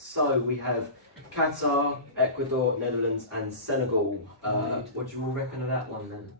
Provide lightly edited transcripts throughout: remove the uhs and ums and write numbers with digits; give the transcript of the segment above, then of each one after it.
So we have Qatar, Ecuador, Netherlands, and Senegal. What do you all reckon of that one then?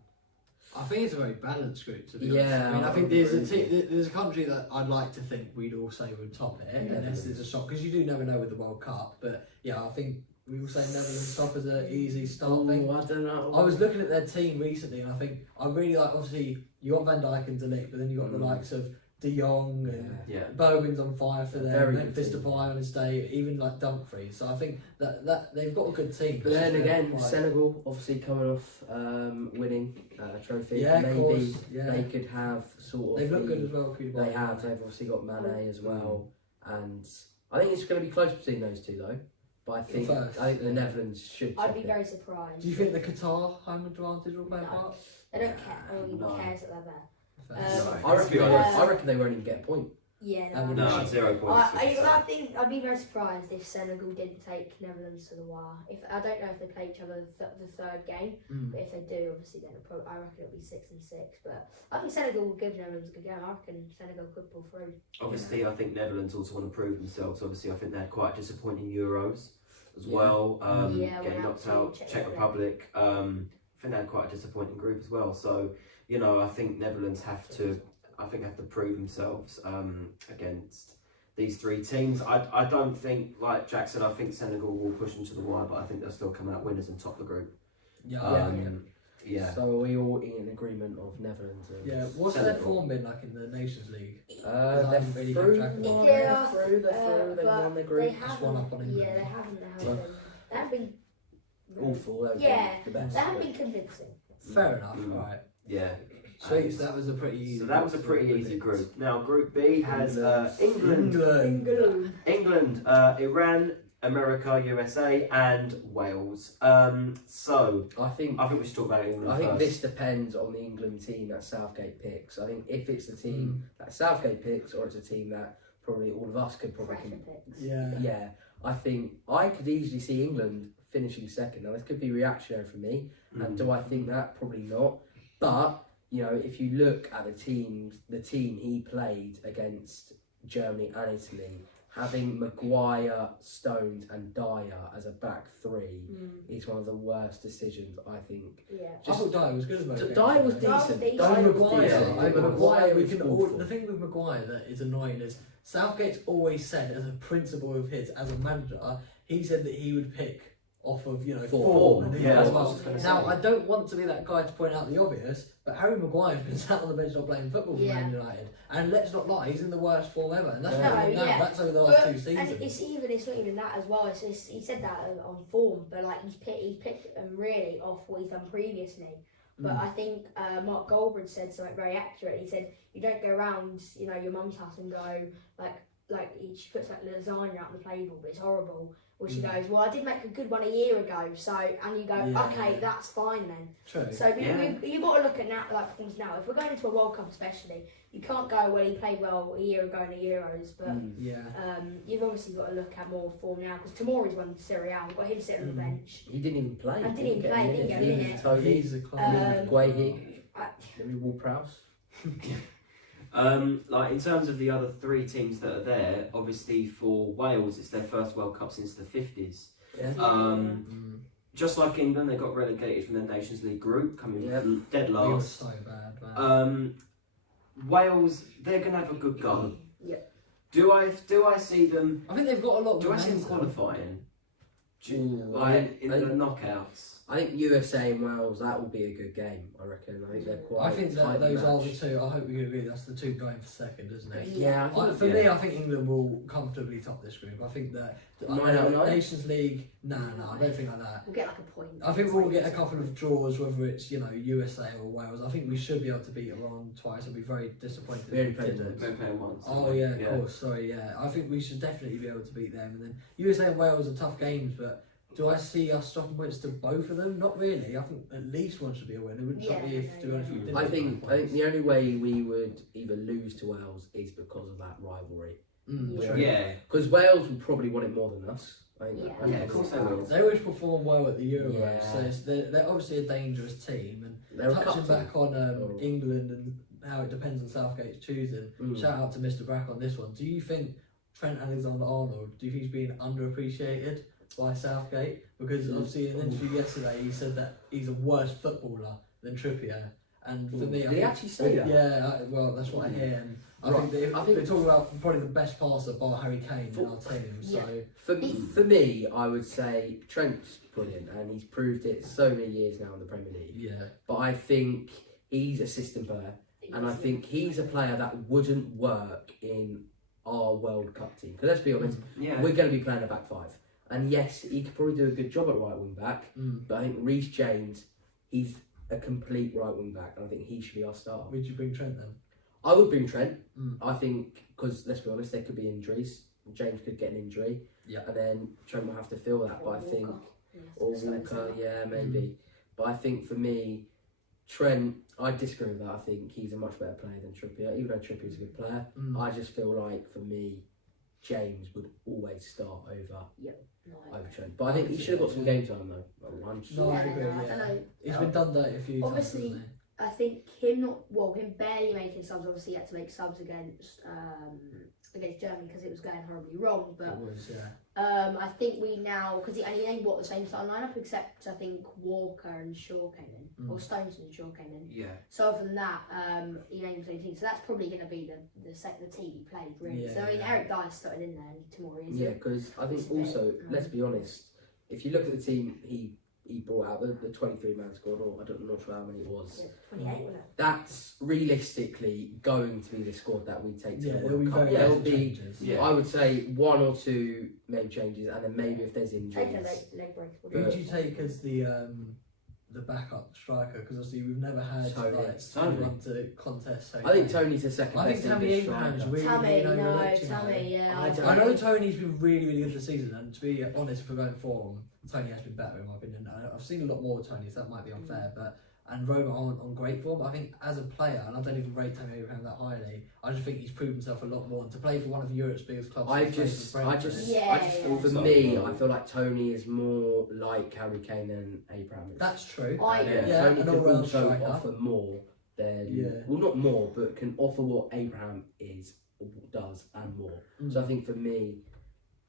I think it's a very balanced group, to be Yeah, honest. I mean, I think agree. there's a country that I'd like to think we'd all say would top it, unless there's a shock, because you do never know with the World Cup. But yeah, I think we will say Netherlands top as an easy start thing. I don't know. I was looking at their team recently, and I think I really like. Obviously, you got Van Dijk and De Ligt, but then you got the likes of De Jong and Bowen's on fire for them. Very Memphis Depay on his day, even like Dumfries. So I think that they've got a good team. But then again, Senegal obviously coming off winning a trophy. Yeah, maybe of course. Yeah. they could have sort of. They've looked good as well. They have. They've obviously got Mane as well, and I think it's going to be close between those two though. But I think the Netherlands should. I'd be very surprised. Do you think the Qatar home advantage will play a part? They don't care. No one cares that they're there. I reckon they won't even get a point. Yeah, No, 0 points. I'd be very surprised if Senegal didn't take Netherlands to the wire. I don't know if they play each other the third game, but if they do, obviously then I reckon it'll be 6-6. But I think Senegal will give Netherlands a good game. I reckon Senegal could pull through. Obviously, I think Netherlands also want to prove themselves. Obviously, I think they had quite disappointing Euros as well. Getting knocked out, Czech Republic. I think they had quite a disappointing group as well. So, I think Netherlands have to prove themselves against these three teams. I don't think, like Jack said, I think Senegal will push them to the wire, but I think they'll still come out winners and top the group. Yeah. So are we all in agreement of Netherlands? And What's their form been like in the Nations League? They're really through. kept track of it. They're through. They won their group. They haven't. They haven't been Awful. the best. They haven't been convincing. Fair enough. Right. Yeah. Sweet. So that was a pretty easy. So that was a pretty easy group. Now Group B has England, Iran, America, USA, and Wales. So I think we should talk about England. I think first. this depends on the England team that Southgate picks. I think if it's the team that Southgate picks, or it's a team that probably all of us could probably. Yeah. I think I could easily see England finishing second. Now this could be reactionary for me, and do I think that? Probably not. But if you look at the team he played against Germany and Italy, having Maguire, Stones and Dyer as a back three is one of the worst decisions, I think. Yeah. I thought Dyer was good as well. Dyer was decent. Maguire, the thing with Maguire that is annoying is Southgate's always said, as a principle of his, as a manager, he said that he would pick off of form. Now I don't want to be that guy to point out the obvious, but Harry Maguire's been sat on the bench not playing football for Man United, and let's not lie, he's in the worst form ever, and that's that's over the last 2 seasons. And it's not even that as well. He said that on form, but like he's picked them really off what he's done previously. But I think Mark Goldbridge said something very accurate. He said you don't go around your mum's house and go like she puts like lasagna out on the table, but it's horrible. Or she goes, well, I did make a good one a year ago, so, and you go, okay, that's fine then. True. So you've got to look at things now. If we're going into a World Cup especially, you can't go, well, he played well a year ago in the Euros, but you've obviously got to look at more form now, because Tomori's won Serie A, we've got him sitting on the bench. He didn't even play. And didn't get a minute. Tony, he's a class. Guehi, maybe Ward-Prowse. In terms of the other three teams that are there, obviously for Wales, it's their first World Cup since the 50s. Just like England, they got relegated from the Nations League group, coming dead last. We were so bad, man. Wales, they're going to have a good go. Yeah. Do I see them? I think they've got a lot of Do I see them qualifying? In the knockouts? I think USA and Wales, that will be a good game, I reckon. I think they're quite. I think that those are the two. I hope you agree. That's the two going for second, isn't it? Yeah. I think England will comfortably top this group. I think that Nations League. I don't think like that. We'll get like a point. I think we'll get a couple of draws, whether it's USA or Wales. I think we should be able to beat Iran twice. I'll be very disappointed. We only played once. Oh yeah, of course. Sorry, yeah. I think we should definitely be able to beat them. And then USA and Wales are tough games, but. Do I see us dropping points to both of them? Not really. I think at least one should be a win. It wouldn't shock me if, to be honest, we didn't. I think the only way we would either lose to Wales is because of that rivalry. Because Wales would probably want it more than us. I think of course they will. They always perform well at the Euros, so they're obviously a dangerous team. And they're touching back on England and how it depends on Southgate's choosing. Shout out to Mr. Brack on this one. Do you think Trent Alexander-Arnold, do you think he's being underappreciated by Southgate? Because obviously in an interview yesterday he said that he's a worse footballer than Trippier. And for me, did he actually say that? Yeah, well, that's what I hear. And I think they're talking about probably the best passer by Harry Kane in our team. So for me, I would say Trent's brilliant, and he's proved it so many years now in the Premier League. Yeah. But I think he's a system player, and I think he's a player that wouldn't work in our World Cup team. Because let's be honest, we're going to be playing a back five. And yes, he could probably do a good job at right wing back, but I think Reece James, he's a complete right wing back, and I think he should be our starter. Would you bring Trent then? I would bring Trent. I think, because let's be honest, there could be injuries. James could get an injury, and then Trent will have to fill that. But I think, or Walker, maybe. But I think for me, Trent, I disagree with that. I think he's a much better player than Trippier, even though Trippier's a good player. I just feel like, for me, James would always start over Trent. But I think he should have got some game time though. I agree. He's been done dirty a few times. Obviously, I think him barely making subs. Obviously, he had to make subs against Germany because it was going horribly wrong. But it was, I think we now, because he named the same starting lineup, except I think Walker and Shaw came in, or Stones and Shaw came in. Yeah. So other than that, he named the same team. So that's probably going to be the team he played, really. So I mean, Eric Dyer started in there, and Tomori is. Yeah, because I think also, let's be honest, if you look at the team he brought out, the 23-man squad, or I'm not sure how many it was. 28, wasn't it? That's realistically going to be the squad that we take to the World Cup. There'll be, I would say, 1 or 2 name changes, and then maybe if there's injuries. Take a leg break. Who would you take as the backup striker? Because obviously we've never had someone to contest. I think Tony's the second. I think Tammy Abraham's really Tammy, I know Tony's been really, really good this season, and to be honest, if we're going form, Tony has been better in my opinion. I've seen a lot more of Tony, so that might be unfair, and Roma aren't on great form. But I think as a player, and I don't even rate Tammy Abraham that highly, I just think he's proven himself a lot more. And to play for one of Europe's biggest clubs, I just for me, I feel like Tony is more like Harry Kane than Abraham is. That's true. Tony can also offer more than, well, not more, but can offer what Abraham does and more. So I think for me,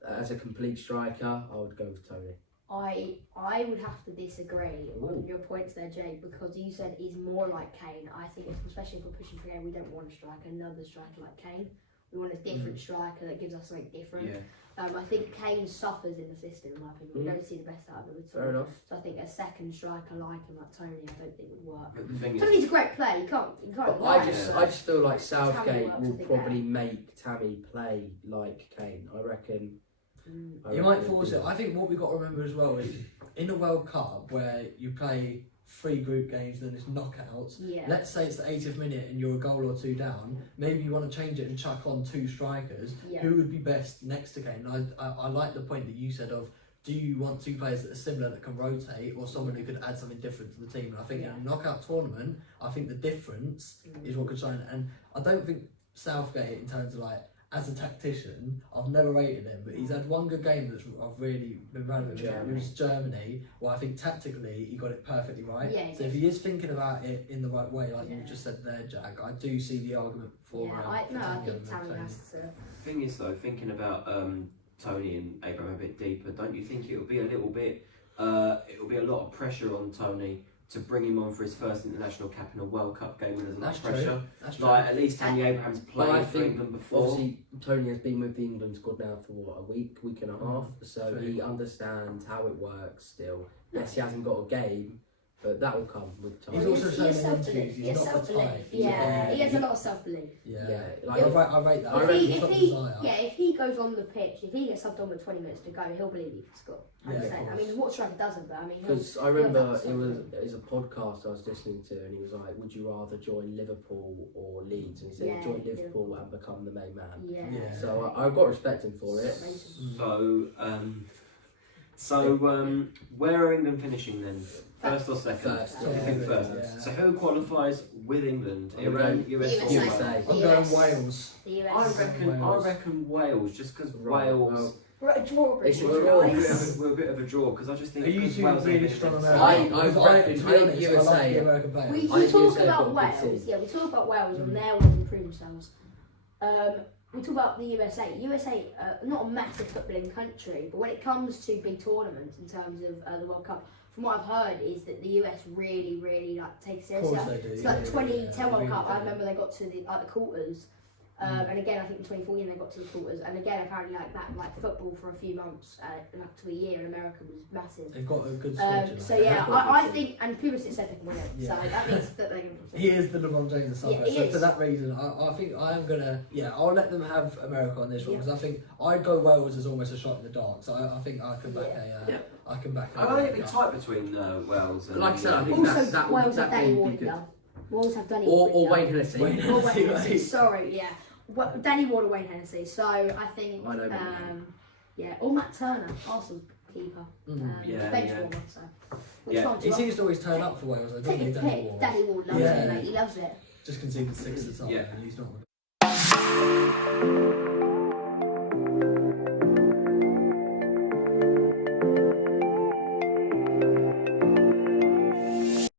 as a complete striker, I would go with Tony. I would have to disagree on your points there, Jay, because you said he's more like Kane. I think, especially if we're pushing for Kane, we don't want another striker like Kane. We want a different striker that gives us something different. I think Kane suffers in the system, in my opinion. We don't see the best out of him at all. Fair enough. So I think a second striker like him, like Tony, I don't think would work. But the thing Tony's a great player. You can't. But I just feel like Southgate will probably make Tammy play like Kane. I reckon. You might force it. I think what we've got to remember as well is in the World Cup where you play 3 group games and then it's knockouts. Let's say it's the 80th minute and you're a goal or 2 down. Maybe you want to change it and chuck on 2 strikers. Who would be best next to Kane? I like the point that you said of, do you want 2 players that are similar that can rotate, or someone who could add something different to the team? And I think in a knockout tournament, I think the difference is what could shine. And I don't think Southgate, in terms of as a tactician, I've never rated him, but he's had one good game that's I've really been proud of him. It was Germany, where I think tactically he got it perfectly right. So if he is thinking about it in the right way, like you just said there, Jack, I do see the argument for. I think Tammy has to. Thing is though, thinking about Tony and Abraham a bit deeper, don't you think it'll be a little bit? It'll be a lot of pressure on Tony to bring him on for his first international cap in a World Cup game when there's a lot of pressure. That's true. At least Tammy Abraham's played for England before. Obviously, Tony has been with the England squad now for a week and a half, so he understands how it works still. Yes, he hasn't got a game, but that will come with time. He's also showing interviews. He has self-belief. He has a lot of self-belief. I rate that. If he goes on the pitch, if he gets subbed on with 20 minutes to go, he'll believe he can score. I mean, what striker doesn't? But I mean, because I remember it was a podcast I was listening to, and he was like, "Would you rather join Liverpool or Leeds?" And he said, "Join Liverpool and become the main man." So I've got respect him for it. So, where are England finishing then? First or second? First. I think first. So who qualifies with England? Iran, USA. I'm going Wales. I reckon Wales, just because Wales. We're at a draw. We're a bit of a draw because I just think. Are you two Wales really strong on I reckon USA. We talk about Wales. We talk about Wales and their ones improve themselves. we talk about the USA. USA, not a massive footballing country, but when it comes to big tournaments in terms of the World Cup, from what I've heard is that the US really, really like take it seriously. Of course they do. So like the 2010 World really Cup, do. I remember they got to the quarters. And again, I think in 2014 they got to the quarters. And again, apparently like football for a few months, like to a year in America was massive. They've got a good squad. So yeah, I think, and Pulisic said they can win it. Yeah. So that means that they're going to. He is the LeBron James of soccer. Yeah, So is. for that reason, I think I am gonna. Yeah, I'll let them have America on this one because I think I'd go Wales as almost a shot in the dark. So I think I can back I can back. I think it'd be tight between Wales and. Like I said, I think Also, that Wales have Danny game Ward be good. now. Wales have Danny Or Ward. Wayne Hennessy. Wayne Or Wayne Hennessy, Hennessy. right. Sorry, yeah. Danny Ward or Wayne Hennessy. So I think, I know about yeah, or Matt Turner, Arsenal's keeper. Yeah, bench yeah. warmer. So which Yeah. one do He you seems to always turn up for Wales. I want? don't Take think his Danny pick. Ward. Danny Ward loves Yeah. it, mate. He loves it. Just conceded 6 at the time, Yeah. and he's not.